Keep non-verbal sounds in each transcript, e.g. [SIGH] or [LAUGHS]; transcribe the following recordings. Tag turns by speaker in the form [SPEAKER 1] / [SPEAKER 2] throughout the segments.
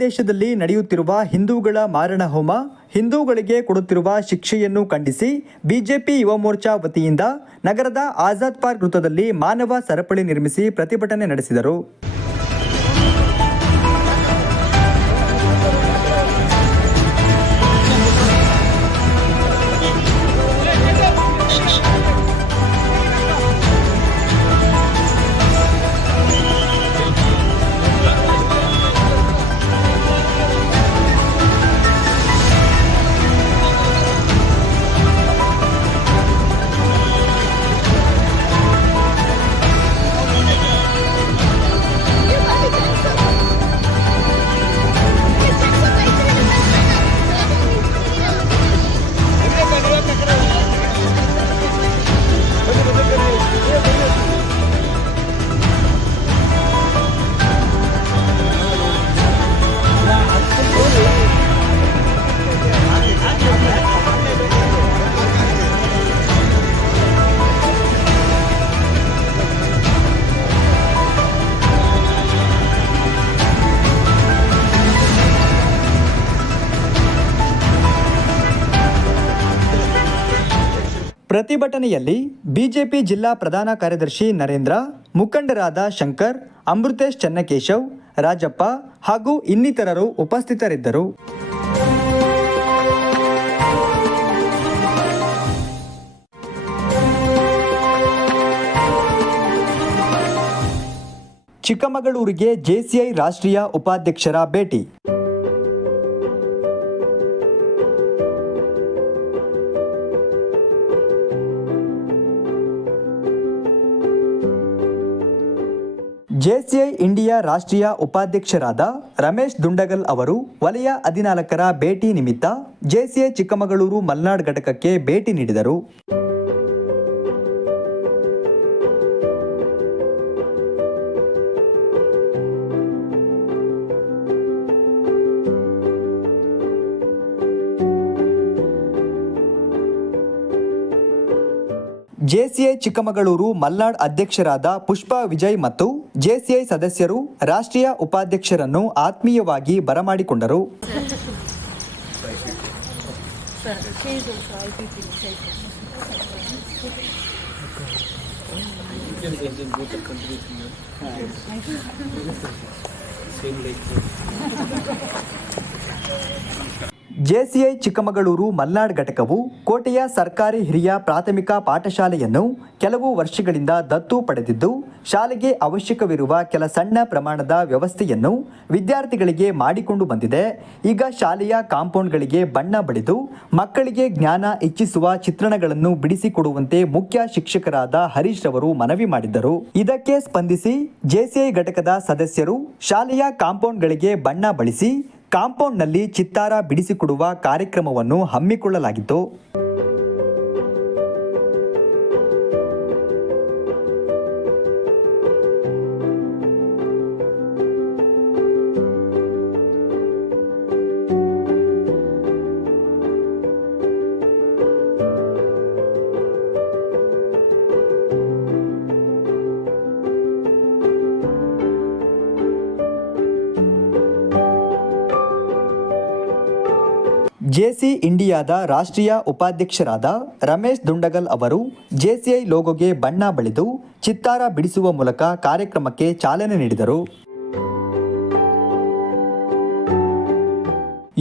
[SPEAKER 1] ಬಾಂಗ್ಲಾದೇಶದಲ್ಲಿ ನಡೆಯುತ್ತಿರುವ ಹಿಂದೂಗಳ ಮಾರಣ ಹೋಮ, ಹಿಂದೂಗಳಿಗೆ ಕೊಡುತ್ತಿರುವ ಶಿಕ್ಷೆಯನ್ನು ಖಂಡಿಸಿ ಬಿಜೆಪಿ ಯುವ ಮೋರ್ಚಾ ವತಿಯಿಂದ ನಗರದ ಆಜಾದ್ ಪಾರ್ಕ್ ವೃತ್ತದಲ್ಲಿ ಮಾನವ ಸರಪಳಿ ನಿರ್ಮಿಸಿ ಪ್ರತಿಭಟನೆ ನಡೆಸಿದರು. ಪ್ರತಿಭಟನೆಯಲ್ಲಿ ಬಿಜೆಪಿ ಜಿಲ್ಲಾ ಪ್ರಧಾನ ಕಾರ್ಯದರ್ಶಿ ನರೇಂದ್ರ, ಮುಖಂಡರಾದ ಶಂಕರ್, ಅಮೃತೇಶ್ ಚನ್ನಕೇಶವ್, ರಾಜಪ್ಪ ಹಾಗೂ ಇನ್ನಿತರರು ಉಪಸ್ಥಿತರಿದ್ದರು. ಚಿಕ್ಕಮಗಳೂರಿಗೆ ಜೆಸಿಐ ರಾಷ್ಟ್ರೀಯ ಉಪಾಧ್ಯಕ್ಷರ ಭೇಟಿ. ಜೆಸಿಐ ಇಂಡಿಯಾ ರಾಷ್ಟ್ರೀಯ ಉಪಾಧ್ಯಕ್ಷರಾದ ರಮೇಶ್ ದುಂಡಗಲ್ ಅವರು ವಲಯ ಹದಿನಾಲ್ಕರ ಭೇಟಿ ನಿಮಿತ್ತ ಜೆಸಿಐ ಚಿಕ್ಕಮಗಳೂರು ಮಲ್ನಾಡ್ ಘಟಕಕ್ಕೆ ಭೇಟಿ ನೀಡಿದರು. ಜೆಸಿಐ ಚಿಕ್ಕಮಗಳೂರು ಮಲ್ನಾಡ್ ಅಧ್ಯಕ್ಷರಾದ ಪುಷ್ಪಾ ವಿಜಯ್ ಮತ್ತು ಜೆಸಿಐ ಸದಸ್ಯರು ರಾಷ್ಟ್ರೀಯ ಉಪಾಧ್ಯಕ್ಷರನ್ನು ಆತ್ಮೀಯವಾಗಿ ಬರಮಾಡಿಕೊಂಡರು. [LAUGHS] ಜೆಸಿಐ ಚಿಕ್ಕಮಗಳೂರು ಮಲ್ನಾಡ್ ಘಟಕವು ಕೋಟೆಯ ಸರ್ಕಾರಿ ಹಿರಿಯ ಪ್ರಾಥಮಿಕ ಪಾಠಶಾಲೆಯನ್ನು ಕೆಲವು ವರ್ಷಗಳಿಂದ ದತ್ತು ಪಡೆದಿದ್ದು, ಶಾಲೆಗೆ ಅವಶ್ಯಕವಿರುವ ಕೆಲ ಸಣ್ಣ ಪ್ರಮಾಣದ ವ್ಯವಸ್ಥೆಯನ್ನು ವಿದ್ಯಾರ್ಥಿಗಳಿಗೆ ಮಾಡಿಕೊಂಡು ಬಂದಿದೆ. ಈಗ ಶಾಲೆಯ ಕಾಂಪೌಂಡ್ಗಳಿಗೆ ಬಣ್ಣ ಬಳಿದು ಮಕ್ಕಳಿಗೆ ಜ್ಞಾನ ಹೆಚ್ಚಿಸುವ ಚಿತ್ರಣಗಳನ್ನು ಬಿಡಿಸಿಕೊಡುವಂತೆ ಮುಖ್ಯ ಶಿಕ್ಷಕರಾದ ಹರೀಶ್ ರವರು ಮನವಿ ಮಾಡಿದ್ದರು. ಇದಕ್ಕೆ ಸ್ಪಂದಿಸಿ ಜೆಸಿಐ ಘಟಕದ ಸದಸ್ಯರು ಶಾಲೆಯ ಕಾಂಪೌಂಡ್ಗಳಿಗೆ ಬಣ್ಣ ಬಳಿಸಿ ಕಾಂಪೌಂಡ್ನಲ್ಲಿ ಚಿತ್ತಾರ ಬಿಡಿಸಿಕೊಡುವ ಕಾರ್ಯಕ್ರಮವನ್ನು ಹಮ್ಮಿಕೊಳ್ಳಲಾಗಿತ್ತು. ಜೆಸಿ ಇಂಡಿಯಾದ ರಾಷ್ಟ್ರೀಯ ಉಪಾಧ್ಯಕ್ಷರಾದ ರಮೇಶ್ ದುಂಡಗಲ್ ಅವರು ಜೆಸಿಐ ಲೋಗೋಗೆ ಬಣ್ಣ ಬಳಿದು ಚಿತ್ತಾರ ಬಿಡಿಸುವ ಮೂಲಕ ಕಾರ್ಯಕ್ರಮಕ್ಕೆ ಚಾಲನೆ ನೀಡಿದರು.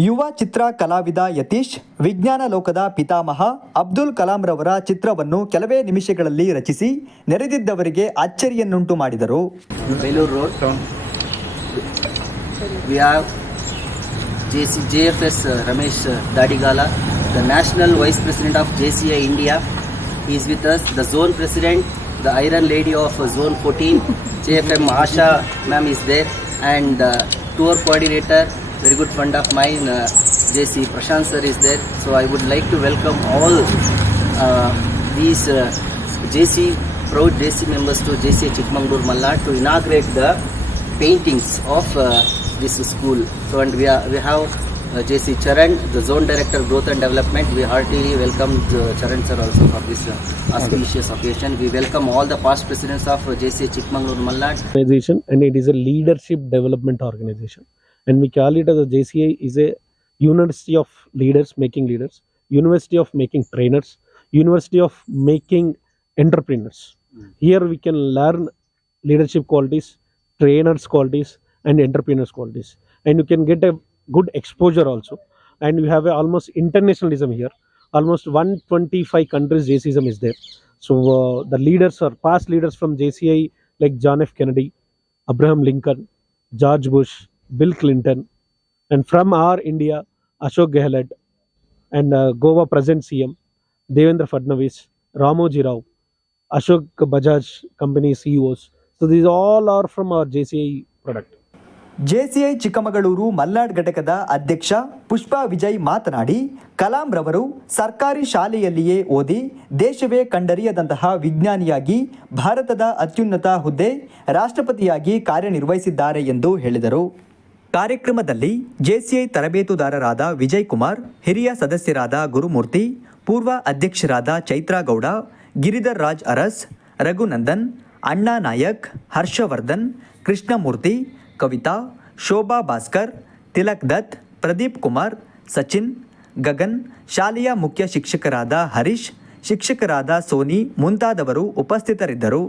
[SPEAKER 1] ಯುವ ಚಿತ್ರ ಕಲಾವಿದ ಯತೀಶ್, ವಿಜ್ಞಾನ ಲೋಕದ ಪಿತಾಮಹ ಅಬ್ದುಲ್ ಕಲಾಂ ರವರ ಚಿತ್ರವನ್ನು ಕೆಲವೇ ನಿಮಿಷಗಳಲ್ಲಿ ರಚಿಸಿ ನೆರೆದಿದ್ದವರಿಗೆ ಅಚ್ಚರಿಯನ್ನುಂಟು ಮಾಡಿದರು.
[SPEAKER 2] JC, JFS uh, Ramesh uh, Dadigala, the National Vice President of JCI India. He is with us. The Zone President, the Iron Lady of uh, Zone 14, JFM Asha ma'am is there. And Tour Coordinator, very good friend of mine, uh, JC Prashant sir is there. So I would like to welcome all uh, these uh, JC proud JC members to JC Chikmagalur Malnad to inaugurate the paintings of uh, this school. So and we are we have uh, JC Charan, the zone director of growth and development. We heartily welcome uh, Charan sir also for this uh, auspicious occasion. We welcome all the past presidents of uh, JC Chikmagalur Malnad.
[SPEAKER 3] organization and it is a leadership development organization and we call it as a JCI is a university of leaders making leaders, university of making trainers, university of making entrepreneurs.
[SPEAKER 2] Mm.
[SPEAKER 3] Here we can learn leadership qualities, trainers qualities, and entrepreneurs qualities, and you can get a good exposure also. And we have almost internationalism here. Almost 125 countries JCism is there. So uh, the leaders are past leaders from JCI like John F. Kennedy, Abraham Lincoln, George Bush, Bill Clinton, and from our India, Ashok Gehlot, and uh, Goa present CM, Devendra Fadnavis, Ramoji Rao, Ashok Bajaj company CEOs. So these all are from our JCI product.
[SPEAKER 1] JCI Chikkamagaluru Malnad ಘಟಕದ ಅಧ್ಯಕ್ಷ ಪುಷ್ಪಾ ವಿಜಯ್ ಮಾತನಾಡಿ, ಕಲಾಂ ರವರು ಸರ್ಕಾರಿ ಶಾಲೆಯಲ್ಲಿಯೇ ಓದಿ ದೇಶವೇ ಕಂಡರಿಯದಂತಹ ವಿಜ್ಞಾನಿಯಾಗಿ ಭಾರತದ ಅತ್ಯುನ್ನತ ಹುದ್ದೆ ರಾಷ್ಟ್ರಪತಿಯಾಗಿ ಕಾರ್ಯನಿರ್ವಹಿಸಿದ್ದಾರೆ ಎಂದು ಹೇಳಿದರು ಕಾರ್ಯಕ್ರಮದಲ್ಲಿ ಜೆಸಿಐ ತರಬೇತುದಾರರಾದ ವಿಜಯ್ ಕುಮಾರ್, ಹಿರಿಯ ಸದಸ್ಯರಾದ ಗುರುಮೂರ್ತಿ, ಪೂರ್ವ ಅಧ್ಯಕ್ಷರಾದ ಚೈತ್ರಾ ಗೌಡ, ಗಿರಿಧರ್ ರಾಜ್ ಅರಸ್, ರಘುನಂದನ್ ಅಣ್ಣಾ ನಾಯಕ್, ಹರ್ಷವರ್ಧನ್, ಕೃಷ್ಣಮೂರ್ತಿ, ಕವಿತಾ, ಶೋಭಾ ಭಾಸ್ಕರ್, ತಿಲಕ್ ದತ್, ಪ್ರದೀಪ್ ಕುಮಾರ್, ಸಚಿನ್, ಗಗನ್, ಶಾಲೆಯ ಮುಖ್ಯ ಶಿಕ್ಷಕರಾದ ಹರೀಶ್, ಶಿಕ್ಷಕರಾದ ಸೋನಿ ಮುಂತಾದವರು ಉಪಸ್ಥಿತರಿದ್ದರು.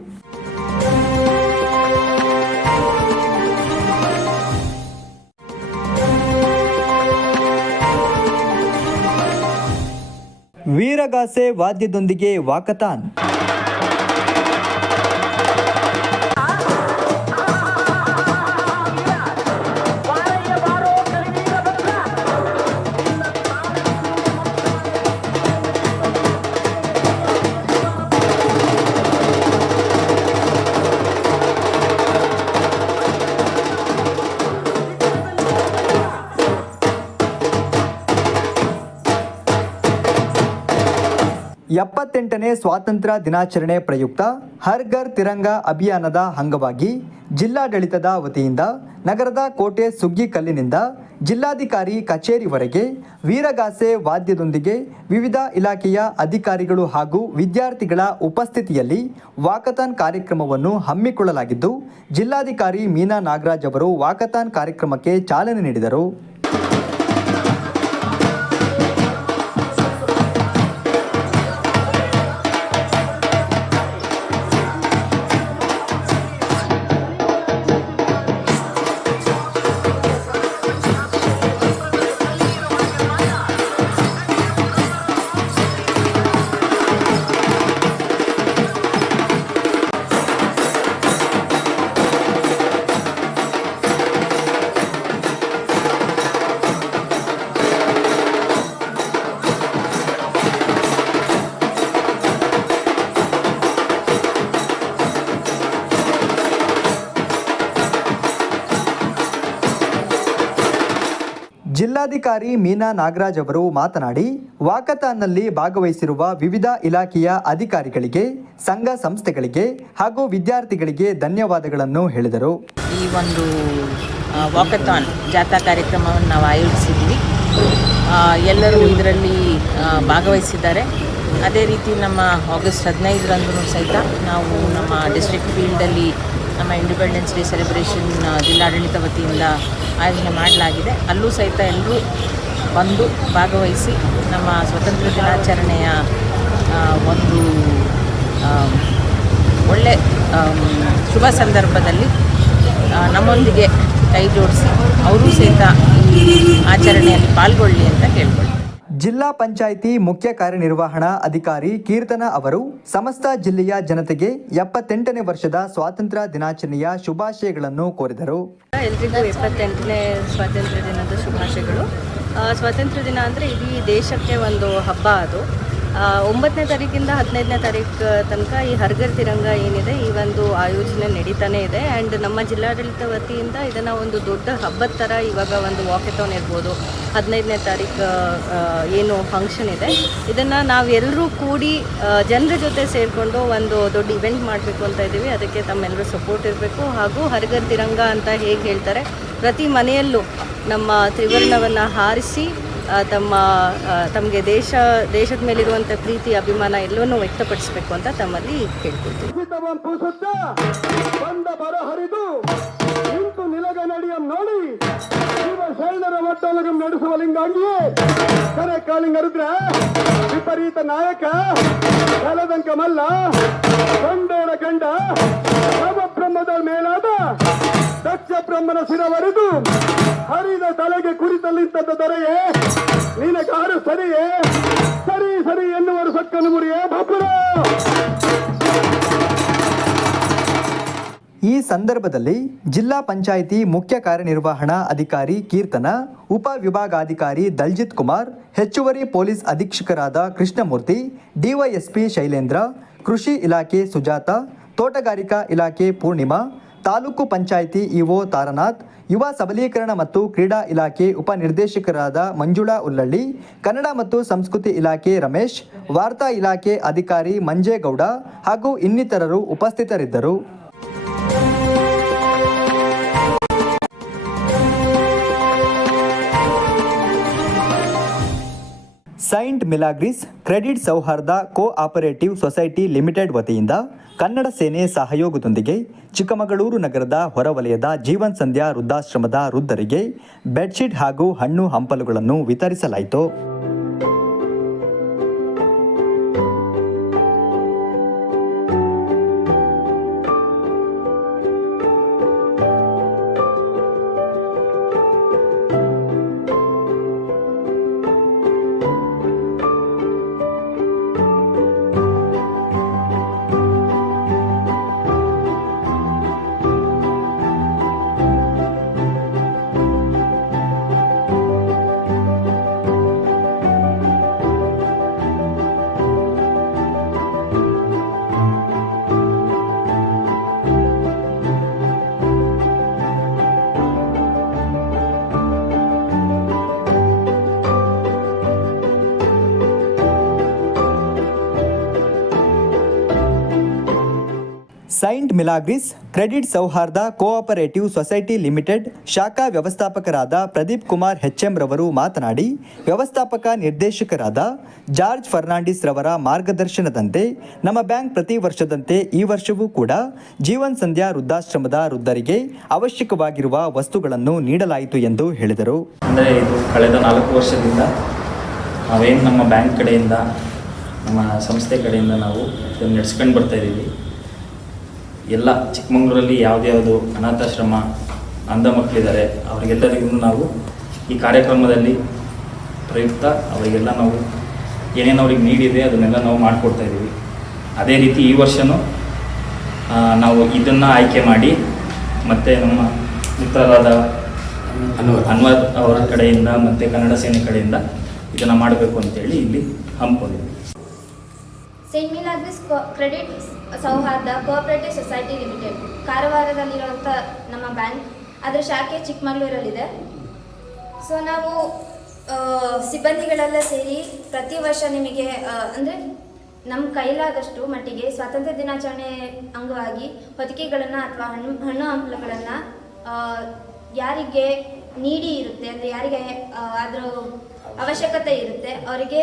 [SPEAKER 1] ವೀರಗಾಸೆ ವಾದ್ಯದೊಂದಿಗೆ ವಾಕತಾನ್ ಎಪ್ಪತ್ತೆಂಟನೇ ಸ್ವಾತಂತ್ರ್ಯ ದಿನಾಚರಣೆ ಪ್ರಯುಕ್ತ ಹರ್ ಘರ್ ತಿರಂಗ ಅಭಿಯಾನದ ಅಂಗವಾಗಿ ಜಿಲ್ಲಾಡಳಿತದ ವತಿಯಿಂದ ನಗರದ ಕೋಟೆ ಸುಗ್ಗಿಕಲ್ಲಿನಿಂದ ಜಿಲ್ಲಾಧಿಕಾರಿ ಕಚೇರಿವರೆಗೆ ವೀರಗಾಸೆ ವಾದ್ಯದೊಂದಿಗೆ ವಿವಿಧ ಇಲಾಖೆಯ ಅಧಿಕಾರಿಗಳು ಹಾಗೂ ವಿದ್ಯಾರ್ಥಿಗಳ ಉಪಸ್ಥಿತಿಯಲ್ಲಿ ವಾಕಥಾನ್ ಕಾರ್ಯಕ್ರಮವನ್ನು ಹಮ್ಮಿಕೊಳ್ಳಲಾಗಿದ್ದು, ಜಿಲ್ಲಾಧಿಕಾರಿ ಮೀನಾ ನಾಗರಾಜ್ ಅವರು ವಾಕಥಾನ್ ಕಾರ್ಯಕ್ರಮಕ್ಕೆ ಚಾಲನೆ ನೀಡಿದರು. ಜಿಲ್ಲಾಧಿಕಾರಿ ಮೀನಾ ನಾಗರಾಜ್ ಅವರು ಮಾತನಾಡಿ, ವಾಕಥಾನ್ನಲ್ಲಿ ಭಾಗವಹಿಸಿರುವ ವಿವಿಧ ಇಲಾಖೆಯ ಅಧಿಕಾರಿಗಳಿಗೆ, ಸಂಘ ಸಂಸ್ಥೆಗಳಿಗೆ ಹಾಗೂ ವಿದ್ಯಾರ್ಥಿಗಳಿಗೆ ಧನ್ಯವಾದಗಳನ್ನು ಹೇಳಿದರು.
[SPEAKER 4] ಈ ಒಂದು ವಾಕಥಾನ್ ಜಾಥಾ ಕಾರ್ಯಕ್ರಮವನ್ನು ನಾವು ಆಯೋಜಿಸಿದ್ವಿ ಎಲ್ಲರೂ ಇದರಲ್ಲಿ ಭಾಗವಹಿಸಿದ್ದಾರೆ. ಅದೇ ರೀತಿ ನಮ್ಮ ಆಗಸ್ಟ್ ಹದಿನೈದರಂದು ಸಹಿತ ನಾವು ನಮ್ಮ ಡಿಸ್ಟ್ರಿಕ್ಟ್ ಫೀಲ್ಡಲ್ಲಿ ನಮ್ಮ ಇಂಡಿಪೆಂಡೆನ್ಸ್ ಡೇ ಸೆಲೆಬ್ರೇಷನ್ ಜಿಲ್ಲಾಡಳಿತ ವತಿಯಿಂದ ಆಯೋಜನೆ ಮಾಡಲಾಗಿದೆ. ಅಲ್ಲೂ ಸಹಿತ ಎಲ್ಲರೂ ಬಂದು ಭಾಗವಹಿಸಿ ನಮ್ಮ ಸ್ವತಂತ್ರ ದಿನಾಚರಣೆಯ ಒಂದು ಒಳ್ಳೆ ಶುಭ ಸಂದರ್ಭದಲ್ಲಿ ನಮ್ಮೊಂದಿಗೆ ಕೈ ಜೋಡಿಸಿ, ಅವರೂ ಸಹಿತ ಈ ಆಚರಣೆಯಲ್ಲಿ ಪಾಲ್ಗೊಳ್ಳಿ ಅಂತ ಕೇಳ್ಕೊಳ್ಳಿ
[SPEAKER 1] ಜಿಲ್ಲಾ ಪಂಚಾಯಿತಿ ಮುಖ್ಯ ಕಾರ್ಯನಿರ್ವಹಣಾ ಅಧಿಕಾರಿ ಕೀರ್ತನ ಅವರು ಸಮಸ್ತ ಜಿಲ್ಲೆಯ ಜನತೆಗೆ ಎಪ್ಪತ್ತೆಂಟನೇ ವರ್ಷದ ಸ್ವಾತಂತ್ರ್ಯ ದಿನಾಚರಣೆಯ ಶುಭಾಶಯಗಳನ್ನು ಕೋರಿದರು.
[SPEAKER 5] ಎಲ್ರಿಗೂ ಎಪ್ಪತ್ತೆಂಟನೇ ಸ್ವಾತಂತ್ರ್ಯ ದಿನದ ಶುಭಾಶಯಗಳು. ಸ್ವಾತಂತ್ರ್ಯ ದಿನ ಅಂದರೆ ಇಡೀ ದೇಶಕ್ಕೆ ಒಂದು ಹಬ್ಬ ಅದು. ಒಂಬತ್ತನೇ ತಾರೀಕಿಂದ ಹದಿನೈದನೇ ತಾರೀಕು ತನಕ ಈ ಹರ್ಗರ್ ತಿರಂಗ ಏನಿದೆ, ಈ ಒಂದು ಆಯೋಜನೆ ನಡೀತಾನೆ ಇದೆ. ಆ್ಯಂಡ್ ನಮ್ಮ ಜಿಲ್ಲಾಡಳಿತ ವತಿಯಿಂದ ಇದನ್ನು ಒಂದು ದೊಡ್ಡ ಹಬ್ಬದ ಥರ ಇವಾಗ ಒಂದು ವಾಕೆಥಾನ್ ಇರ್ಬೋದು. ಹದಿನೈದನೇ ತಾರೀಕು ಏನು ಫಂಕ್ಷನ್ ಇದೆ. ಇದನ್ನು ನಾವೆಲ್ಲರೂ ಕೂಡಿ ಜನರ ಜೊತೆ ಸೇರಿಕೊಂಡು ಒಂದು ದೊಡ್ಡ ಇವೆಂಟ್ ಮಾಡಬೇಕು ಅಂತ ಇದ್ದೀವಿ. ಅದಕ್ಕೆ ತಮ್ಮೆಲ್ಲರೂ ಸಪೋರ್ಟ್ ಇರಬೇಕು. ಹಾಗೂ ಹರ್ಗರ್ ತಿರಂಗ ಅಂತ ಹೇಗೆ ಹೇಳ್ತಾರೆ, ಪ್ರತಿ ಮನೆಯಲ್ಲೂ ನಮ್ಮ ತ್ರಿವರ್ಣವನ್ನು ಹಾರಿಸಿ ತಮ್ಮ ತಮಗೆ ದೇಶ, ದೇಶದ ಮೇಲಿರುವಂಥ ಪ್ರೀತಿ, ಅಭಿಮಾನ ಎಲ್ಲವನ್ನೂ ವ್ಯಕ್ತಪಡಿಸಬೇಕು ಅಂತ ತಮ್ಮಲ್ಲಿ
[SPEAKER 6] ಒಟ್ಟೊಲಗಂ ನಡೆಸುವ ಲಿಂಗಾಂಗಿಯೇ. ಕರೆ ಕಾಲಿಂಗರುದ್ರ ವಿಪರೀತ ನಾಯಕ, ಕಲದಂಕ ಮಲ್ಲ ಕಂಡೋರ ಕಂಡ ಶಿರವರೆದು ಹರಿದ ತಲೆಗೆ ಕುರಿತಲ್ಲಿದ್ದ ದೊರೆಯೇ ನಿನಗಾರು ಸರಿಯೇ, ಸರಿ ಸರಿ ಎನ್ನುವರು ಸಕ್ಕನು ಮುರಿಯೇ, ಬಾಪುರ!
[SPEAKER 1] ಈ ಸಂದರ್ಭದಲ್ಲಿ ಜಿಲ್ಲಾ ಪಂಚಾಯಿತಿ ಮುಖ್ಯ ಕಾರ್ಯನಿರ್ವಹಣಾ ಅಧಿಕಾರಿ ಕೀರ್ತನ, ಉಪ ವಿಭಾಗಾಧಿಕಾರಿ ದಲ್ಜಿತ್ ಕುಮಾರ್, ಹೆಚ್ಚುವರಿ ಪೊಲೀಸ್ ಅಧೀಕ್ಷಕರಾದ ಕೃಷ್ಣಮೂರ್ತಿ, ಡಿವೈಎಸ್ಪಿ ಶೈಲೇಂದ್ರ, ಕೃಷಿ ಇಲಾಖೆ ಸುಜಾತ, ತೋಟಗಾರಿಕಾ ಇಲಾಖೆ ಪೂರ್ಣಿಮಾ ತಾಲೂಕು ಪಂಚಾಯಿತಿ ಇಒ ತಾರನಾಥ್, ಯುವ ಸಬಲೀಕರಣ ಮತ್ತು ಕ್ರೀಡಾ ಇಲಾಖೆ ಉಪನಿರ್ದೇಶಕರಾದ ಮಂಜುಳಾ ಉಲ್ಲಳ್ಳಿ, ಕನ್ನಡ ಮತ್ತು ಸಂಸ್ಕೃತಿ ಇಲಾಖೆ ರಮೇಶ್, ವಾರ್ತಾ ಇಲಾಖೆ ಅಧಿಕಾರಿ ಮಂಜೇಗೌಡ ಹಾಗೂ ಇನ್ನಿತರರು ಉಪಸ್ಥಿತರಿದ್ದರು. ಸೈಂಟ್ ಮಿಲಾಗ್ರಿಸ್ ಕ್ರೆಡಿಟ್ ಸೌಹಾರ್ದ ಕೋ ಆಪರೇಟಿವ್ ಸೊಸೈಟಿ ಲಿಮಿಟೆಡ್ ವತಿಯಿಂದ ಕನ್ನಡ ಸೇನೆ ಸಹಯೋಗದೊಂದಿಗೆ ಚಿಕ್ಕಮಗಳೂರು ನಗರದ ಹೊರವಲಯದ ಜೀವನ್ ಸಂಧ್ಯಾ ವೃದ್ಧಾಶ್ರಮದ ವೃದ್ಧರಿಗೆ ಬೆಡ್ಶೀಟ್ ಹಾಗೂ ಹಣ್ಣು ಹಂಪಲುಗಳನ್ನು ವಿತರಿಸಲಾಯಿತು. Saint Milagres, credit Souharda, cooperative society limited, ಶಾಖಾ ವ್ಯವಸ್ಥಾಪಕರಾದ ಪ್ರದೀಪ್ ಕುಮಾರ್ ಹೆಚ್ಎಂ ರವರು ಮಾತನಾಡಿ, ವ್ಯವಸ್ಥಾಪಕ ನಿರ್ದೇಶಕರಾದ ಜಾರ್ಜ್ ಫರ್ನಾಂಡಿಸ್ ರವರ ಮಾರ್ಗದರ್ಶನದಂತೆ ನಮ್ಮ ಬ್ಯಾಂಕ್ ಪ್ರತಿ ವರ್ಷದಂತೆ ಈ ವರ್ಷವೂ ಕೂಡ ಜೀವನ್ ಸಂಧ್ಯಾ ವೃದ್ಧಾಶ್ರಮದ ವೃದ್ಧರಿಗೆ ಅವಶ್ಯಕವಾಗಿರುವ ವಸ್ತುಗಳನ್ನು ನೀಡಲಾಯಿತು ಎಂದು ಹೇಳಿದರು.
[SPEAKER 7] ಅಂದರೆ ಕಳೆದ ನಾಲ್ಕು ವರ್ಷದಿಂದ ನಾವೇನು ನಮ್ಮ ಬ್ಯಾಂಕ್ ಕಡೆಯಿಂದ, ನಮ್ಮ ಸಂಸ್ಥೆ ಕಡೆಯಿಂದ ನಾವು ಇದನ್ನು ನಡೆಸ್ಕೊಂಡು ಬರ್ತಾ ಇದ್ದೀವಿ. ಎಲ್ಲ ಚಿಕ್ಕಮಗಳೂರಲ್ಲಿ ಯಾವುದ್ಯಾವುದು ಅನಾಥಾಶ್ರಮ, ಅಂಧ ಮಕ್ಕಳಿದ್ದಾರೆ, ಅವರಿಗೆಲ್ಲರಿಗೂ ನಾವು ಈ ಕಾರ್ಯಕ್ರಮದಲ್ಲಿ ಪ್ರಯುಕ್ತ ಅವರಿಗೆಲ್ಲ ನಾವು ಏನೇನು ಅವ್ರಿಗೆ ನೀಡಿದೆ ಅದನ್ನೆಲ್ಲ ನಾವು ಮಾಡಿಕೊಡ್ತಾ ಇದ್ದೀವಿ. ಅದೇ ರೀತಿ ಈ ವರ್ಷವೂ ನಾವು ಇದನ್ನು ಆಯ್ಕೆ ಮಾಡಿ ಮತ್ತು ನಮ್ಮ ಮಿತ್ರರಾದ ಅನ್ವರ್ ಅವರ ಕಡೆಯಿಂದ ಮತ್ತು ಕನ್ನಡ ಸೇನೆ ಕಡೆಯಿಂದ ಇದನ್ನು ಮಾಡಬೇಕು ಅಂತೇಳಿ ಇಲ್ಲಿ ಹಮ್ಮಿಕೊಂಡಿದ್ವಿ
[SPEAKER 8] ಸೌಹಾರ್ದ ಕೋಆಪರೇಟಿವ್ ಸೊಸೈಟಿ ಲಿಮಿಟೆಡ್ ಕಾರವಾರದಲ್ಲಿರುವಂಥ ನಮ್ಮ ಬ್ಯಾಂಕ್, ಅದರ ಶಾಖೆ ಚಿಕ್ಕಮಗಳೂರಲ್ಲಿದೆ. ಸೊ ನಾವು ಸಿಬ್ಬಂದಿಗಳೆಲ್ಲ ಸೇರಿ ಪ್ರತಿ ವರ್ಷ ನಿಮಗೆ ಅಂದರೆ ನಮ್ಮ ಕೈಲಾದಷ್ಟು ಮಟ್ಟಿಗೆ ಸ್ವಾತಂತ್ರ್ಯ ದಿನಾಚರಣೆ ಅಂಗವಾಗಿ ಹೊದಿಕೆಗಳನ್ನು ಅಥವಾ ಹಣ್ಣು ಹಣ್ಣು ಹಂಪಲುಗಳನ್ನು ಯಾರಿಗೆ ನೀಡಿ ಇರುತ್ತೆ, ಅಂದರೆ ಯಾರಿಗೆ ಅದ್ರ ಅವಶ್ಯಕತೆ ಇರುತ್ತೆ, ಅವರಿಗೆ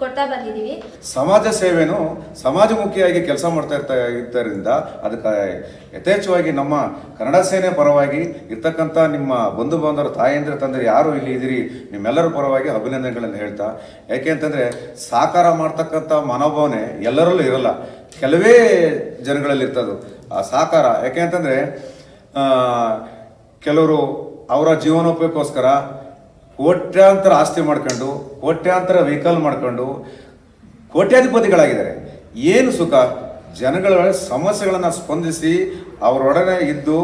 [SPEAKER 8] ಕೊಡ್ತಾ ಬಂದಿದ್ದೀವಿ.
[SPEAKER 9] ಸಮಾಜ ಸೇವೆನೂ ಸಮಾಜಮುಖಿಯಾಗಿ ಕೆಲಸ ಮಾಡ್ತಾ ಇರ್ತಾ ಇದ್ದರಿಂದ ಅದಕ್ಕೆ ಯಥೇಚ್ಛವಾಗಿ ನಮ್ಮ ಕನ್ನಡ ಸೇನೆ ಪರವಾಗಿ ಇರ್ತಕ್ಕಂಥ ನಿಮ್ಮ ಬಂಧು ಬಾಂಧವರು ತಾಯಂದ್ರ ತಂದ್ರೆ ಯಾರು ಇಲ್ಲಿ ಇದ್ದೀರಿ, ನಿಮ್ಮೆಲ್ಲರ ಪರವಾಗಿ ಅಭಿನಂದನೆಗಳನ್ನು ಹೇಳ್ತಾ, ಯಾಕೆ ಅಂತಂದರೆ ಸಾಕಾರ ಮಾಡ್ತಕ್ಕಂಥ ಮನೋಭಾವನೆ ಎಲ್ಲರಲ್ಲೂ ಇರಲ್ಲ, ಕೆಲವೇ ಜನಗಳಲ್ಲಿ ಇರ್ತದು ಆ ಸಾಕಾರ. ಯಾಕೆ ಅಂತಂದರೆ ಕೆಲವರು ಅವರ ಜೀವನೋಪಯೋಗಕ್ಕೋಸ್ಕರ ಕೋಟ್ಯಾಂತರ ಆಸ್ತಿ ಮಾಡ್ಕೊಂಡು, ಕೋಟ್ಯಾಂತರ ವೆಹಿಕಲ್ ಮಾಡ್ಕೊಂಡು ಕೋಟ್ಯಾಧಿಪತಿಗಳಾಗಿದ್ದಾರೆ. ಏನು ಸುಖ? ಜನಗಳ ಸಮಸ್ಯೆಗಳನ್ನು ಸ್ಪಂದಿಸಿ ಅವರೊಡನೆ ಇದ್ದು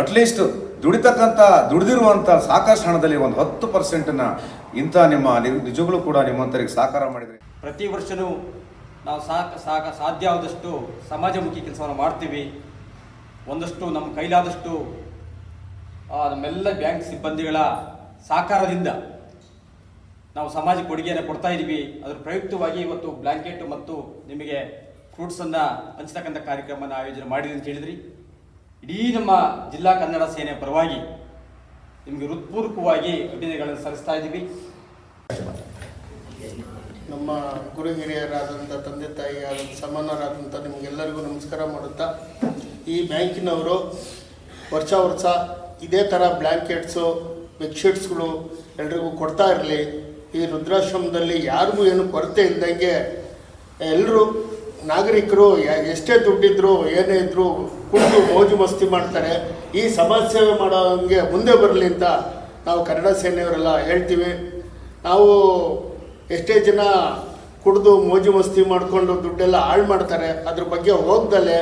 [SPEAKER 9] ಅಟ್ಲೀಸ್ಟ್ ದುಡಿತಕ್ಕಂಥ ದುಡಿದಿರುವಂಥ ಸಾಕಷ್ಟು ಹಣದಲ್ಲಿ ಒಂದು ಹತ್ತು ಪರ್ಸೆಂಟನ್ನು ಇಂಥ ನಿಮ್ಮ ನಿಜಗಳು ಕೂಡ ನಿಮ್ಮಂತರಿಗೆ ಸಾಕಾರ ಮಾಡಿದರೆ.
[SPEAKER 10] ಪ್ರತಿ ವರ್ಷವೂ ನಾವು ಸಾಕ ಸಾಕ ಸಾಧ್ಯ ಆದಷ್ಟು ಸಮಾಜಮುಖಿ ಕೆಲಸವನ್ನು ಮಾಡ್ತೀವಿ. ಒಂದಷ್ಟು ನಮ್ಮ ಕೈಲಾದಷ್ಟು ನಮ್ಮೆಲ್ಲ ಬ್ಯಾಂಕ್ ಸಿಬ್ಬಂದಿಗಳ ಸಹಕಾರದಿಂದ ನಾವು ಸಮಾಜ ಕೊಡುಗೆಯನ್ನು ಕೊಡ್ತಾ ಇದ್ದೀವಿ ಅದರ ಪ್ರಯುಕ್ತವಾಗಿ ಇವತ್ತು ಬ್ಲ್ಯಾಂಕೆಟ್ ಮತ್ತು ನಿಮಗೆ ಫ್ರೂಟ್ಸನ್ನು ಹಂಚತಕ್ಕಂಥ ಕಾರ್ಯಕ್ರಮನ ಆಯೋಜನೆ ಮಾಡಿದೆ ಅಂತ ಹೇಳಿದ್ರಿ. ಇಡೀ ನಮ್ಮ ಜಿಲ್ಲಾ ಕನ್ನಡ ಸೇನೆ ಪರವಾಗಿ ನಿಮಗೆ ಹೃತ್ಪೂರ್ವಕವಾಗಿ ಅಭಿನಯಗಳನ್ನು ಸಲ್ಲಿಸ್ತಾ ಇದ್ದೀವಿ
[SPEAKER 11] ನಮ್ಮ ಗುರು ಹಿರಿಯರಾದಂಥ ತಂದೆ ತಾಯಿ ಆದಂಥ ಸಮಾನರಾದಂಥ ನಿಮಗೆಲ್ಲರಿಗೂ ನಮಸ್ಕಾರ ಮಾಡುತ್ತಾ, ಈ ಬ್ಯಾಂಕಿನವರು ವರ್ಷ ವರ್ಷ ಇದೇ ಥರ ಬ್ಲ್ಯಾಂಕೆಟ್ಸು ಬೆಡ್ಶೀಟ್ಸ್ಗಳು ಎಲ್ರಿಗೂ ಕೊಡ್ತಾ ಇರಲಿ. ಈ ವೃದ್ಧಾಶ್ರಮದಲ್ಲಿ ಯಾರಿಗೂ ಏನು ಕೊರತೆ ಇದ್ದಂಗೆ ಎಲ್ಲರೂ ನಾಗರಿಕರು ಎಷ್ಟೇ ದುಡ್ಡಿದ್ರು, ಏನೇ ಇದ್ದರೂ ಕುಡಿದು ಮೋಜು ಮಸ್ತಿ ಮಾಡ್ತಾರೆ. ಈ ಸಮಾಜ ಸೇವೆ ಮಾಡೋಂಗೆ ಮುಂದೆ ಬರಲಿ ಅಂತ ನಾವು ಕನ್ನಡ ಸೇನೆಯವರೆಲ್ಲ ಹೇಳ್ತೀವಿ. ನಾವು ಎಷ್ಟೇ ಜನ ಕುಡಿದು ಮೋಜು ಮಸ್ತಿ ಮಾಡಿಕೊಂಡು ದುಡ್ಡೆಲ್ಲ ಹಾಳು ಮಾಡ್ತಾರೆ, ಅದ್ರ ಬಗ್ಗೆ ಹೋಗ್ದಲೆ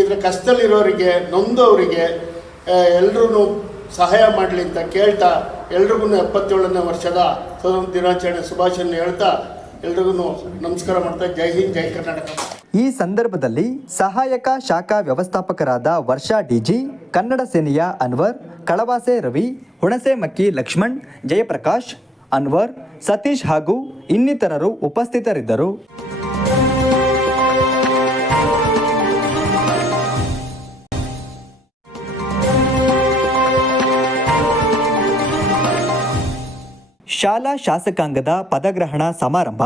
[SPEAKER 11] ಇದ್ರ ಕಷ್ಟದಲ್ಲಿರೋರಿಗೆ, ನೊಂದವರಿಗೆ ಎಲ್ರೂ ಸಹಾಯ ಮಾಡಲಿ ಅಂತ ಕೇಳ್ತಾ ಎಲ್ರಿಗೂ ಎಪ್ಪತ್ತೇಳನೇ ವರ್ಷದ ಸ್ವತಂತ್ರ ದಿನಾಚರಣೆ ಶುಭಾಶಯ ಹೇಳ್ತಾ ಎಲ್ರಿಗೂ ನಮಸ್ಕಾರ ಮಾಡ್ತಾ ಜೈ ಹಿಂದ್, ಜೈ ಕರ್ನಾಟಕ.
[SPEAKER 1] ಈ ಸಂದರ್ಭದಲ್ಲಿ ಸಹಾಯಕ ಶಾಖಾ ವ್ಯವಸ್ಥಾಪಕರಾದ ವರ್ಷಾ ಡಿಜಿ, ಕನ್ನಡ ಸೇನೆಯ ಅನ್ವರ್, ಕಳವಾಸೆ ರವಿ, ಹುಣಸೆ ಮಕ್ಕಿ ಲಕ್ಷ್ಮಣ್, ಜಯಪ್ರಕಾಶ್, ಅನ್ವರ್, ಸತೀಶ್ ಹಾಗೂ ಇನ್ನಿತರರು ಉಪಸ್ಥಿತರಿದ್ದರು. ಶಾಲಾ ಶಾಸಕಾಂಗದ ಪದಗ್ರಹಣ ಸಮಾರಂಭ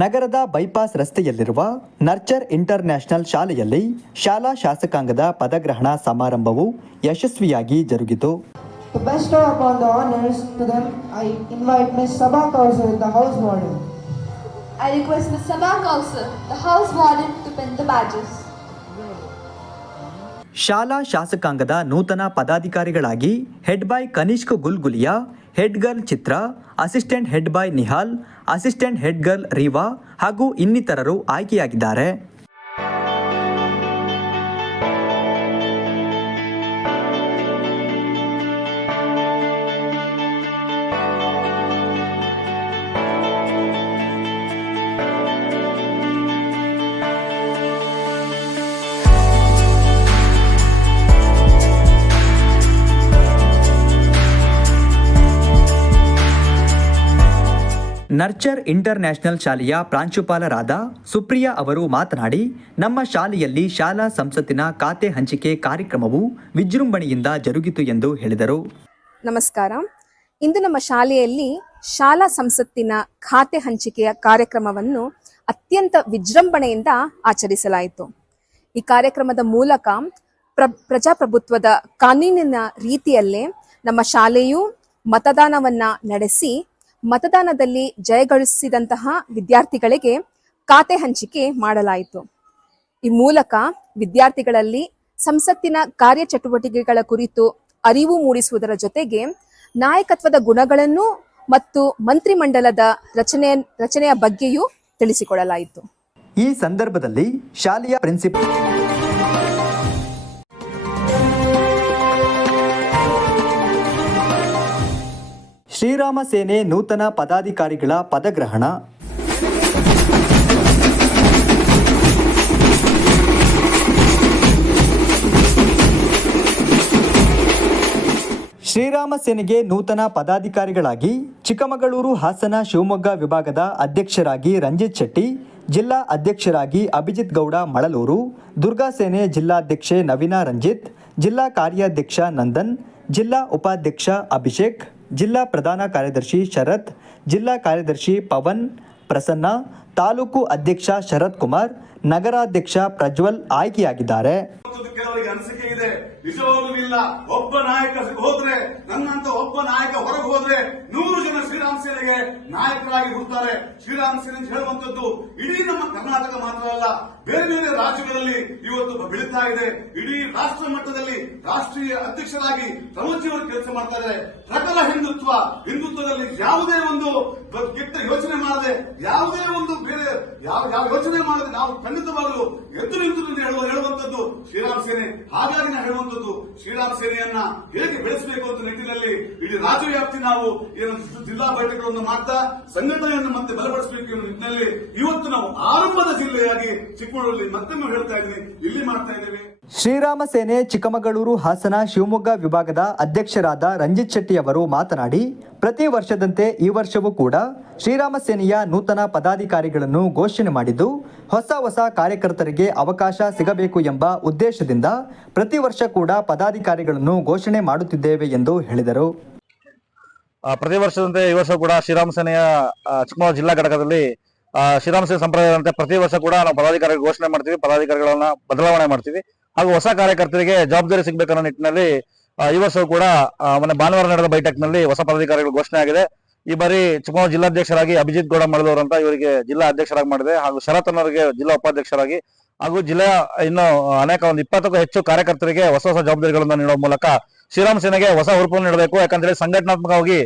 [SPEAKER 1] ನಗರದ ಬೈಪಾಸ್ ರಸ್ತೆಯಲ್ಲಿರುವ ನರ್ಚರ್ ಇಂಟರ್ ನ್ಯಾಷನಲ್ ಶಾಲೆಯಲ್ಲಿ ಶಾಲಾ ಶಾಸಕಾಂಗದ ಪದಗ್ರಹಣ ಸಮಾರಂಭವು ಯಶಸ್ವಿಯಾಗಿ ಜರುಗಿತು
[SPEAKER 12] To bestow upon the honors to them, I invite Ms. Sabha Kausar, the house warden.
[SPEAKER 8] I request the house warden, to pin the badges.
[SPEAKER 1] ಶಾಲಾ ಶಾಸಕಾಂಗದ ನೂತನ ಪದಾಧಿಕಾರಿಗಳಾಗಿ head boy Kanishk Gulgulia head girl Chitra assistant head boy Nihal assistant head girl Riva ಹಾಗೂ ಇನ್ನಿತರರು ಆಯ್ಕೆಯಾಗಿದ್ದಾರೆ nurture inter national ಶಾಲೆಯ ಪ್ರಾಂಶುಪಾಲರಾದ ಸುಪ್ರಿಯಾ ಅವರು ಮಾತನಾಡಿ, ನಮ್ಮ ಶಾಲೆಯಲ್ಲಿ ಶಾಲಾ ಸಂಸತ್ತಿನ ಖಾತೆ ಹಂಚಿಕೆ ಕಾರ್ಯಕ್ರಮವು ವಿಜೃಂಭಣೆಯಿಂದ ಜರುಗಿತು ಎಂದು ಹೇಳಿದರು.
[SPEAKER 13] ನಮಸ್ಕಾರ. ಇಂದು ನಮ್ಮ ಶಾಲೆಯಲ್ಲಿ ಶಾಲಾ ಸಂಸತ್ತಿನ ಖಾತೆ ಹಂಚಿಕೆಯ ಕಾರ್ಯಕ್ರಮವನ್ನು ಅತ್ಯಂತ ವಿಜೃಂಭಣೆಯಿಂದ ಆಚರಿಸಲಾಯಿತು. ಈ ಕಾರ್ಯಕ್ರಮದ ಮೂಲಕ ಪ್ರ, ಪ್ರಜಾಪ್ರಭುತ್ವದ ಕಾನೂನಿನ ರೀತಿಯಲ್ಲೇ ನಮ್ಮ ಶಾಲೆಯು ಮತದಾನವನ್ನ ನಡೆಸಿ ಮತದಾನದಲ್ಲಿ ಜಯಗಳಿಸಿದಂತಹ ವಿದ್ಯಾರ್ಥಿಗಳಿಗೆ ಖಾತೆ ಹಂಚಿಕೆ ಮಾಡಲಾಯಿತು. ಈ ಮೂಲಕ ವಿದ್ಯಾರ್ಥಿಗಳಲ್ಲಿ ಸಂಸತ್ತಿನ ಕಾರ್ಯಚಟುವಟಿಕೆಗಳ ಕುರಿತು ಅರಿವು ಮೂಡಿಸುವುದರ ಜೊತೆಗೆ ನಾಯಕತ್ವದ ಗುಣಗಳನ್ನು ಮತ್ತು ಮಂತ್ರಿಮಂಡಲದ ರಚನೆ, ರಚನೆಯ ಬಗ್ಗೆಯೂ ತಿಳಿಸಿಕೊಡಲಾಯಿತು.
[SPEAKER 1] ಈ ಸಂದರ್ಭದಲ್ಲಿ ಶಾಲೆಯ ಪ್ರಿನ್ಸಿಪಲ್ ಶ್ರೀರಾಮ ಸೇನೆ ನೂತನ ಪದಾಧಿಕಾರಿಗಳ ಪದಗ್ರಹಣ. ಶ್ರೀರಾಮ ಸೇನೆಗೆ ನೂತನ ಪದಾಧಿಕಾರಿಗಳಾಗಿ ಚಿಕ್ಕಮಗಳೂರು ಹಾಸನ ಶಿವಮೊಗ್ಗ ವಿಭಾಗದ ಅಧ್ಯಕ್ಷರಾಗಿ ರಂಜಿತ್ ಶೆಟ್ಟಿ, ಜಿಲ್ಲಾ ಅಧ್ಯಕ್ಷರಾಗಿ ಅಭಿಜಿತ್ ಗೌಡ ಮಳಲೂರು, ದುರ್ಗಾ ಸೇನೆ ಜಿಲ್ಲಾಧ್ಯಕ್ಷೆ ನವೀನಾ ರಂಜಿತ್, ಜಿಲ್ಲಾ ಕಾರ್ಯಾಧ್ಯಕ್ಷ ನಂದನ್, ಜಿಲ್ಲಾ ಉಪಾಧ್ಯಕ್ಷ ಅಭಿಷೇಕ್ ಜಿಲ್ಲಾ ಪ್ರಧಾನ ಕಾರ್ಯದರ್ಶಿ ಶರತ್ ಜಿಲ್ಲಾ ಕಾರ್ಯದರ್ಶಿ ಪವನ್ ಪ್ರಸನ್ನ ತಾಲೂಕು ಅಧ್ಯಕ್ಷ ಶರತ್ ಕುಮಾರ್, ನಗರಾಧ್ಯಕ್ಷ ಪ್ರಜ್ವಲ್ ಆಯ್ಕೆಯಾಗಿದ್ದಾರೆ.
[SPEAKER 6] ಅನಿಸಿಕೆ ಇದೆ. ಇಲ್ಲ. ಒಬ್ಬ ನಾಯಕ ಹೋದ್ರೆ, ನನ್ನಂತ ಒಬ್ಬ ನಾಯಕ ಹೊರಗೆ ಹೋದ್ರೆ ನೂರು ಜನ ಶ್ರೀರಾಮ್ ಸೇನೆಗೆ ನಾಯಕರಾಗಿ ಹುಡ್ತಾರೆ ಶ್ರೀರಾಮ್ ಸೇನೆ ಅಂತ ಹೇಳುವಂತದ್ದು ಇಡೀ ನಮ್ಮ ಕರ್ನಾಟಕ ಮಾತ್ರ ಅಲ್ಲ. ಬೇರೆ ಬೇರೆ ರಾಜ್ಯಗಳಲ್ಲಿ ಇವತ್ತು ಬೆಳೀತಾ ಇದೆ. ಇಡೀ ರಾಷ್ಟ್ರ ಮಟ್ಟದಲ್ಲಿ ರಾಷ್ಟ್ರೀಯ ಅಧ್ಯಕ್ಷರಾಗಿ ಪ್ರಮೋಜಿಯವರು ಕೆಲಸ ಮಾಡ್ತಾ ಇದ್ದಾರೆ. ಪ್ರಬಲ ಹಿಂದುತ್ವ, ಹಿಂದುತ್ವದಲ್ಲಿ ಯಾವುದೇ ಒಂದು ಮಾಡದೆ ಯಾವುದೇ ಒಂದು ಬೇರೆ ಯಾವ ಯಾವ ಯೋಚನೆ ಮಾಡದೆ ನಾವು ಖಂಡಿತವಾಗಲು ಎದ್ದು ನಿಂತು ಹೇಳುವ ಹೇಳುವಂತದ್ದು ಶ್ರೀರಾಮ್ ಸೇನೆ. ಹಾಗಾಗಿ ಹೇಳುವಂತದ್ದು ಶ್ರೀರಾಮ್ ಸೇನೆಯನ್ನ ಹೇಗೆ ಬೆಳೆಸಬೇಕು ಅಂತ ನಿಟ್ಟಿನಲ್ಲಿ ಇಡೀ ರಾಜ್ಯವ್ಯಾಪ್ತಿ ನಾವು ಏನು ಜಿಲ್ಲಾ ಬೈಠಕಗಳನ್ನು ಮಾಡ್ತಾ ಸಂಘಟನೆಯನ್ನು ಮತ್ತೆ ಬಲಪಡಿಸಬೇಕು ಎಂಬ ನಿಟ್ಟಿನಲ್ಲಿ ಇವತ್ತು ನಾವು ಆರಂಭದ ಜಿಲ್ಲೆಯಾಗಿ ಚಿಕ್ಕಮಗಳೂರಲ್ಲಿ ಮತ್ತೊಮ್ಮೆ ಹೇಳ್ತಾ ಇದ್ದೀನಿ. ಇಲ್ಲಿ ಮಾಡ್ತಾ ಇದ್ದೇವೆ.
[SPEAKER 1] ಶ್ರೀರಾಮ ಸೇನೆ ಚಿಕ್ಕಮಗಳೂರು ಹಾಸನ ಶಿವಮೊಗ್ಗ ವಿಭಾಗದ ಅಧ್ಯಕ್ಷರಾದ ರಂಜಿತ್ ಶೆಟ್ಟಿ ಅವರು ಮಾತನಾಡಿ ಪ್ರತಿ ವರ್ಷದಂತೆ ಈ ವರ್ಷವೂ ಕೂಡ ಶ್ರೀರಾಮ ಸೇನೆಯ ನೂತನ ಪದಾಧಿಕಾರಿಗಳನ್ನು ಘೋಷಣೆ ಮಾಡಿದ್ದು, ಹೊಸ ಹೊಸ ಕಾರ್ಯಕರ್ತರಿಗೆ ಅವಕಾಶ ಸಿಗಬೇಕು ಎಂಬ ಉದ್ದೇಶದಿಂದ ಪ್ರತಿ ವರ್ಷ ಕೂಡ ಪದಾಧಿಕಾರಿಗಳನ್ನು ಘೋಷಣೆ ಮಾಡುತ್ತಿದ್ದೇವೆ ಎಂದು ಹೇಳಿದರು.
[SPEAKER 14] ಪ್ರತಿ ವರ್ಷದಂತೆ ಈ ವರ್ಷ ಕೂಡ ಶ್ರೀರಾಮ ಸೇನೆಯ ಚಿಕ್ಕಮಗಳೂರು ಜಿಲ್ಲಾ ಘಟಕದಲ್ಲಿ ಶ್ರೀರಾಮ ಸೇನೆ ಸಂಪ್ರದಾಯದಂತೆ ಪ್ರತಿ ವರ್ಷ ಕೂಡ ನಾವು ಪದಾಧಿಕಾರಿ ಘೋಷಣೆ ಮಾಡ್ತೀವಿ, ಪದಾಧಿಕಾರಿಗಳನ್ನ ಬದಲಾವಣೆ ಮಾಡ್ತೀವಿ. ಹಾಗೂ ಹೊಸ ಕಾರ್ಯಕರ್ತರಿಗೆ ಜವಾಬ್ದಾರಿ ಸಿಗಬೇಕನ್ನೋ ನಿಟ್ಟಿನಲ್ಲಿ ವರ್ಷವೂ ಕೂಡ ಮೊನ್ನೆ ಭಾನುವಾರ ನಡೆದ ಬೈಠಕ್ನಲ್ಲಿ ಹೊಸ ಪದಾಧಿಕಾರಿಗಳು ಘೋಷಣೆ ಆಗಿದೆ. ಈ ಬಾರಿ ಚಿಕ್ಕಮಗಳೂರು ಜಿಲ್ಲಾಧ್ಯಕ್ಷರಾಗಿ ಅಭಿಜಿತ್ ಗೌಡ ಮಳದವರು ಅಂತ ಇವರಿಗೆ ಜಿಲ್ಲಾ ಅಧ್ಯಕ್ಷರಾಗಿ ಮಾಡಿದೆ. ಹಾಗೂ ಶರತ್ ಅನ್ನೋರಿಗೆ ಜಿಲ್ಲಾ ಉಪಾಧ್ಯಕ್ಷರಾಗಿ ಹಾಗೂ ಜಿಲ್ಲೆಯ ಇನ್ನು ಅನೇಕ ಒಂದು ಇಪ್ಪತ್ತಕ್ಕೂ ಹೆಚ್ಚು ಕಾರ್ಯಕರ್ತರಿಗೆ ಹೊಸ ಹೊಸ ಜವಾಬ್ದಾರಿಗಳನ್ನು ನೀಡುವ ಮೂಲಕ ಶ್ರೀರಾಮ ಸೇನೆಗೆ ಹೊಸ ಹುರುಪನ್ನು ನೀಡಬೇಕು. ಯಾಕಂದ್ರೆ ಸಂಘಟನಾತ್ಮಕವಾಗಿ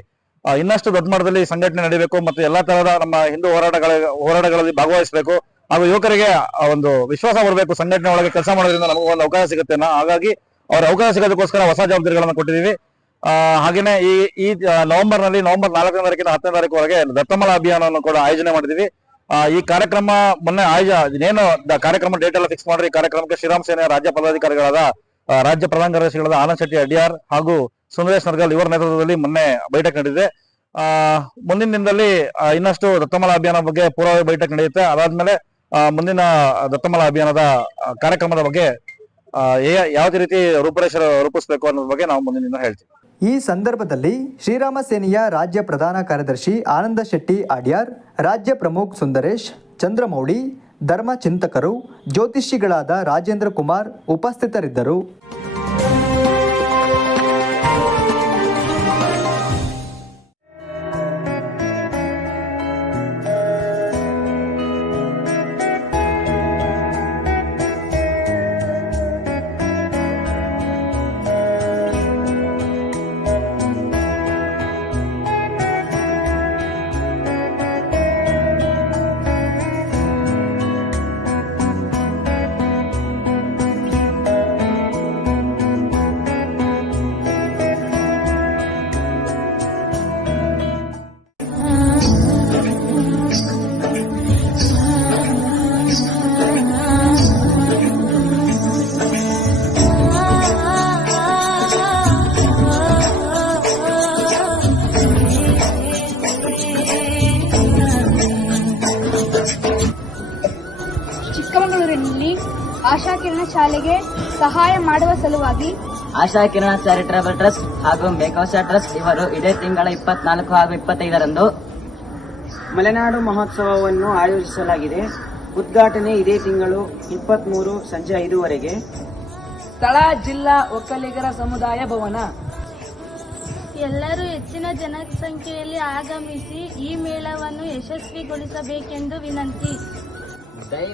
[SPEAKER 14] ಇನ್ನಷ್ಟು ದೊಡ್ಡ ಮಟ್ಟದಲ್ಲಿ ಸಂಘಟನೆ ನಡೀಬೇಕು ಮತ್ತು ಎಲ್ಲಾ ತರಹದ ನಮ್ಮ ಹಿಂದೂ ಹೋರಾಟಗಳ, ಹೋರಾಟಗಳಲ್ಲಿ ಭಾಗವಹಿಸಬೇಕು. ಹಾಗೂ ಯುವಕರಿಗೆ ಒಂದು ವಿಶ್ವಾಸ ಬರಬೇಕು. ಸಂಘಟನೆ ಒಳಗೆ ಕೆಲಸ ಮಾಡೋದ್ರಿಂದ ನಮಗೂ ಒಂದು ಅವಕಾಶ ಸಿಗುತ್ತೆ ಹಾಗಾಗಿ ಅವ್ರ ಅವಕಾಶ ಸಿಗೋದಕ್ಕೋಸ್ಕರ ಹೊಸ ಜವಾಬ್ದಾರಿಗಳನ್ನು ಕೊಟ್ಟಿದ್ದೀವಿ. ಹಾಗೇನೆ ಈ ಈ ನವೆಂಬರ್ನಲ್ಲಿ ನವೆಂಬರ್ ನಾಲ್ಕನೇ ತಾರೀಕಿನ ಹತ್ತನೇ ತಾರೀಕುವರೆಗೆ ದತ್ತಮಲ ಅಭಿಯಾನವನ್ನು ಕೂಡ ಆಯೋಜನೆ ಮಾಡಿದ್ದೀವಿ. ಈ ಕಾರ್ಯಕ್ರಮ ಮೊನ್ನೆ ಆಯೋಜ ಏನು ಕಾರ್ಯಕ್ರಮ ಡೇಟ್ ಎಲ್ಲ ಫಿಕ್ಸ್ ಮಾಡ್ರಿ ಕಾರ್ಯಕ್ರಮಕ್ಕೆ ಶ್ರೀರಾಮ್ ಸೇನೆಯ ರಾಜ್ಯ ಪದಾಧಿಕಾರಿಗಳಾದ ರಾಜ್ಯ ಪ್ರಧಾನ ಕಾರ್ಯದರ್ಶಿಗಳಾದ ಆನಂದ್ ಶೆಟ್ಟಿ ಅಡಿಯಾರ್ ಹಾಗೂ ಸುಂದರೇಶ್ ನರ್ಗಲ್ ಇವರ ನೇತೃತ್ವದಲ್ಲಿ ಮೊನ್ನೆ ಬೈಠಕ್ ನಡೆದಿದೆ. ಆ, ಮುಂದಿನ ದಿನದಲ್ಲಿ ಇನ್ನಷ್ಟು ದತ್ತಮಲ ಅಭಿಯಾನ ಬಗ್ಗೆ ಪೂರ್ವ ಬೈಠಕ್ ನಡೆಯುತ್ತೆ. ಅದಾದ್ಮೇಲೆ ಮುಂದಿನ ದತ್ತಮಲ ಅಭಿಯಾನದ ಕಾರ್ಯಕ್ರಮದ ಬಗ್ಗೆ ಯಾವುದೇ ರೀತಿ ರೂಪರೇಷ ರೂಪಿಸಬೇಕು ಅನ್ನೋದ್ರ ಬಗ್ಗೆ ನಾವು ಮುಂದಿನ ದಿನ ಹೇಳ್ತೀವಿ.
[SPEAKER 1] ಈ ಸಂದರ್ಭದಲ್ಲಿ ಶ್ರೀರಾಮ ಸೇನೆಯ ರಾಜ್ಯ ಪ್ರಧಾನ ಕಾರ್ಯದರ್ಶಿ ಆನಂದ ಶೆಟ್ಟಿ ಆಡ್ಯಾರ್ ರಾಜ್ಯ ಪ್ರಮುಖ್ ಸುಂದರೇಶ್, ಚಂದ್ರಮೌಳಿ, ಧರ್ಮ ಚಿಂತಕರು, ಜ್ಯೋತಿಷಿಗಳಾದ ರಾಜೇಂದ್ರ ಕುಮಾರ್ ಉಪಸ್ಥಿತರಿದ್ದರು.
[SPEAKER 8] ಆಶಾಕಿರಣ ಶಾಲೆಗೆ ಸಹಾಯ ಮಾಡುವ ಸಲುವಾಗಿ
[SPEAKER 2] ಆಶಾ ಕಿರಣ ಚಾರಿಟಬಲ್ ಟ್ರಸ್ಟ್ ಹಾಗೂ ಮೇಕೌಶ ಟ್ರಸ್ಟ್ ಇವರು ಇದೇ ತಿಂಗಳ ಇಪ್ಪತ್ನಾಲ್ಕು ಹಾಗೂ ಇಪ್ಪತ್ತೈದರಂದು
[SPEAKER 12] ಮಲೆನಾಡು ಮಹೋತ್ಸವವನ್ನು ಆಯೋಜಿಸಲಾಗಿದೆ. ಉದ್ಘಾಟನೆ ಇದೇ ತಿಂಗಳು ಇಪ್ಪತ್ಮೂರು ಸಂಜೆ ಐದುವರೆಗೆ. ಸ್ಥಳ ಜಿಲ್ಲಾ ಒಕ್ಕಲಿಗರ ಸಮುದಾಯ ಭವನ.
[SPEAKER 8] ಎಲ್ಲರೂ ಹೆಚ್ಚಿನ ಜನಸಂಖ್ಯೆಯಲ್ಲಿ ಆಗಮಿಸಿ ಈ ಮೇಳವನ್ನು ಯಶಸ್ವಿಗೊಳಿಸಬೇಕೆಂದು ವಿನಂತಿ. జై